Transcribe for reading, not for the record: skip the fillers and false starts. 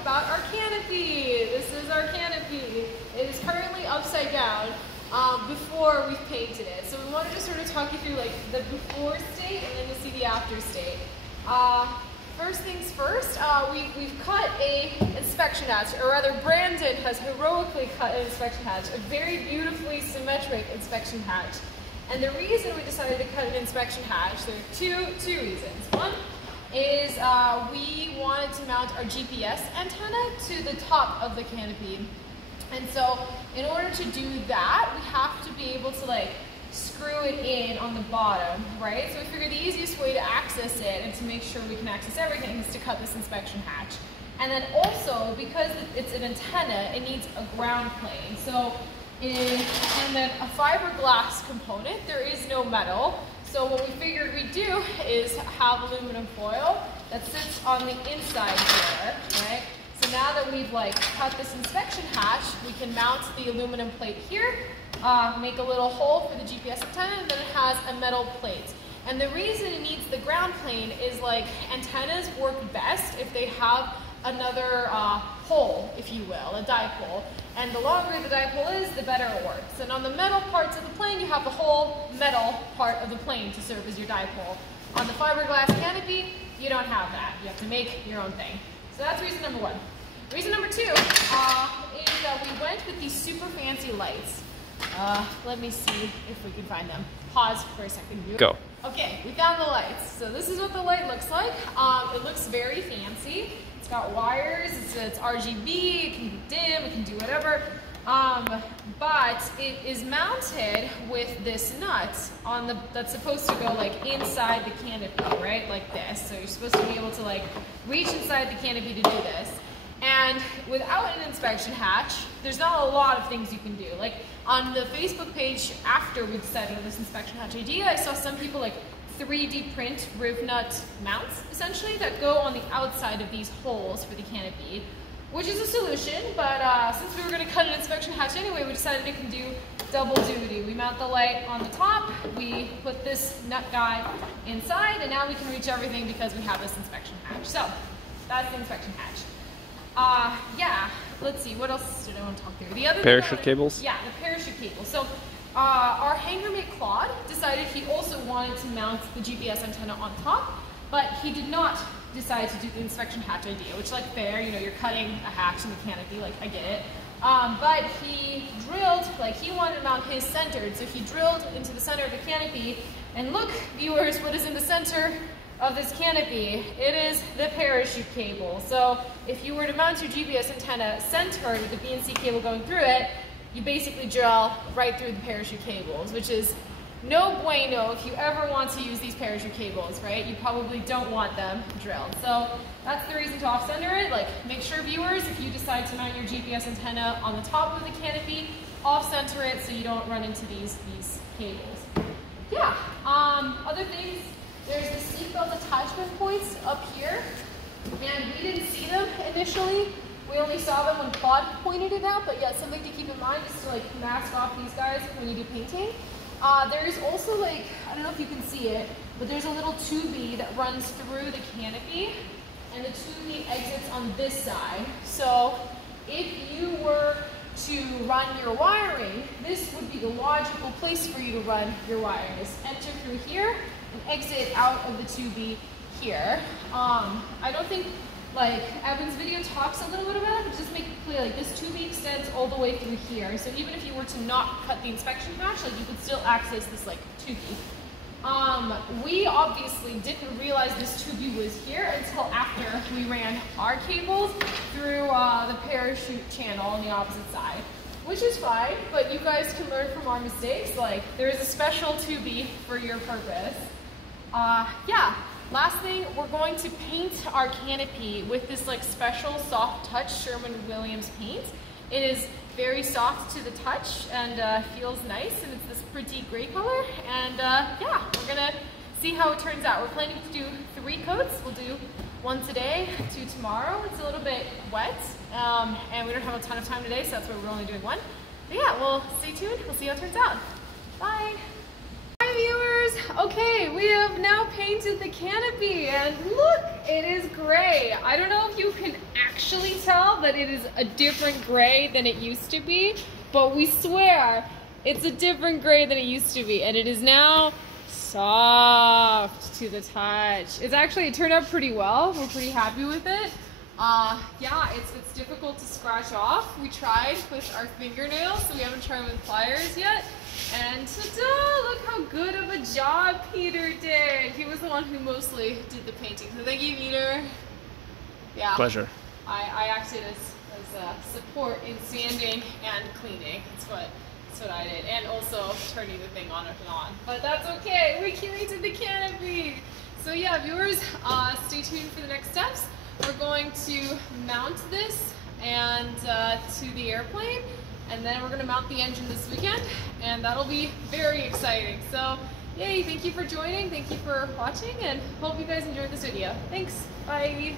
about our canopy. This is our canopy. It is currently upside down before we've painted it. So we wanted to sort of talk you through like the before state and then you'll see the after state. First things first, we've cut a inspection hatch, or rather Brandon has heroically cut an inspection hatch, a very beautifully symmetric inspection hatch. And the reason we decided to cut an inspection hatch, there are two reasons. One is we wanted to mount our GPS antenna to the top of the canopy. And so in order to do that, we have to be able to like screw it in on the bottom, right? So we figured the easiest way to access it and to make sure we can access everything is to cut this inspection hatch. And then also, because it's an antenna, it needs a ground plane. So and then a fiberglass component, there is no metal. So what we figured we'd do is have aluminum foil that sits on the inside here, right? So now that we've like cut this inspection hatch, we can mount the aluminum plate here, make a little hole for the GPS antenna, and then it has a metal plate. And the reason it needs the ground plane is like antennas work best if they have another hole, if you will, a dipole. And the longer the dipole is, the better it works. And on the metal parts of the plane, you have the whole metal part of the plane to serve as your dipole. On the fiberglass canopy, you don't have that. You have to make your own thing. So that's reason number one. Reason number two is that we went with these super fancy lights. Let me see if we can find them. Pause for a second. Go. Okay, we found the lights. So this is what the light looks like. It looks very fancy. It's got wires, it's RGB, it can be dim, it can do whatever. But it is mounted with this nut on that's supposed to go like inside the canopy, right? Like this. So you're supposed to be able to like reach inside the canopy to do this. And without an inspection hatch, there's not a lot of things you can do. Like on the Facebook page after we decided on this inspection hatch idea, I saw some people like 3D print roof nut mounts, essentially, that go on the outside of these holes for the canopy, which is a solution, but since we were going to cut an inspection hatch anyway, we decided it can do double duty. We mount the light on the top, we put this nut guy inside, and now we can reach everything because we have this inspection hatch. So, that's the inspection hatch. Yeah, let's see, what else did I want to talk through? The other parachute cables? Yeah, the parachute cable. So, our hanger mate Claude decided he also wanted to mount the GPS antenna on top, but he did not decide to do the inspection hatch idea, which, like, fair, you know, you're cutting a hatch in the canopy, like, I get it. But he drilled, like, he wanted to mount his centered, so he drilled into the center of the canopy, and look, viewers, what is in the center of this canopy? It is the parachute cable. So if you were to mount your GPS antenna centered with the BNC cable going through it, you basically drill right through the parachute cables, which is no bueno if you ever want to use these parachute cables, right? You probably don't want them drilled. So that's the reason to off-center it. Like, make sure, viewers, if you decide to mount your GPS antenna on the top of the canopy, off-center it so you don't run into these cables. Yeah, other things, there's the seatbelt attachment points up here, and we didn't see them initially. We only saw them when Claude pointed it out, but yeah, something to keep in mind is to like mask off these guys when you do painting. There is also like, I don't know if you can see it, but there's a little tubey that runs through the canopy, and the tubey exits on this side. So if you were to run your wiring, this would be the logical place for you to run your wires. Enter through here and exit out of the tubey here. I don't think, like, Evan's video talks a little bit about it, but just make it clear, like, this tubey extends all the way through here. So even if you were to not cut the inspection hatch, like, you could still access this, like, tubey. We obviously didn't realize this tubey was here until after we ran our cables through the parachute channel on the opposite side, which is fine, but you guys can learn from our mistakes. Like, there is a special tubey for your purpose. Yeah. Last thing, we're going to paint our canopy with this like special soft touch Sherwin Williams paint. It is very soft to the touch and feels nice, and it's this pretty gray color. And yeah, we're gonna see how it turns out. We're planning to do 3 coats. We'll do 1 today, 2 tomorrow. It's a little bit wet, and we don't have a ton of time today, so that's why we're only doing 1. But yeah, well, stay tuned. We'll see how it turns out. Bye. Hi viewers. Okay, we have now painted painted the canopy, and look, it is gray. I don't know if you can actually tell that it is a different gray than it used to be, but we swear it's a different gray than it used to be, and it is now soft to the touch. It turned out pretty well. We're pretty happy with it. Yeah, it's difficult to scratch off. We tried with our fingernails, so we haven't tried with pliers yet. And ta-da! Look how good of a job Peter did. He was the one who mostly did the painting. So thank you, Peter. Yeah. Pleasure. I acted as support in sanding and cleaning. That's what I did. And also turning the thing on and on. But that's okay. We created the canopy. So yeah, viewers, stay tuned for the next steps. We're going to mount this and to the airplane. And then we're going to mount the engine this weekend, and that'll be very exciting. So, yay, thank you for joining, thank you for watching, and hope you guys enjoyed this video. Thanks, bye!